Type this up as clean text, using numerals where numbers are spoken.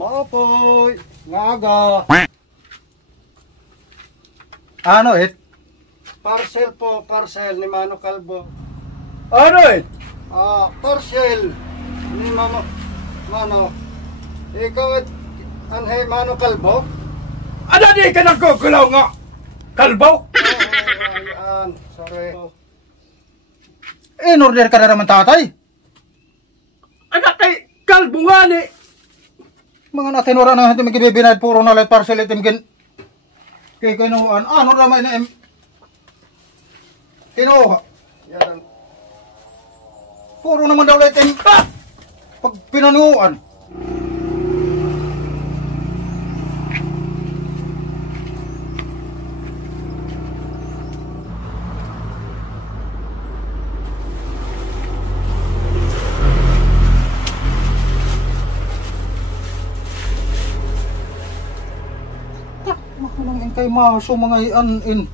Mapoy, ngaga. Ano it? Parcel po, parcel ni Mano Kalbo. Ano it? Parcel ni Mano. Ikaw it, anhay Mano Kalbo? Ano di ka nagkukulaw nga? Kalbo? Ayan, sorry. In-order ka na naman tatay. Anak kay kalbo nga ni. Mga natinura na hindi magkibibinad puro na light parcel itim kay kinuhaan. Ano naman na kinuha? Yan. Puro naman daw light itim. Pag pinanuhan. Makulangin kay maso mga ian-in.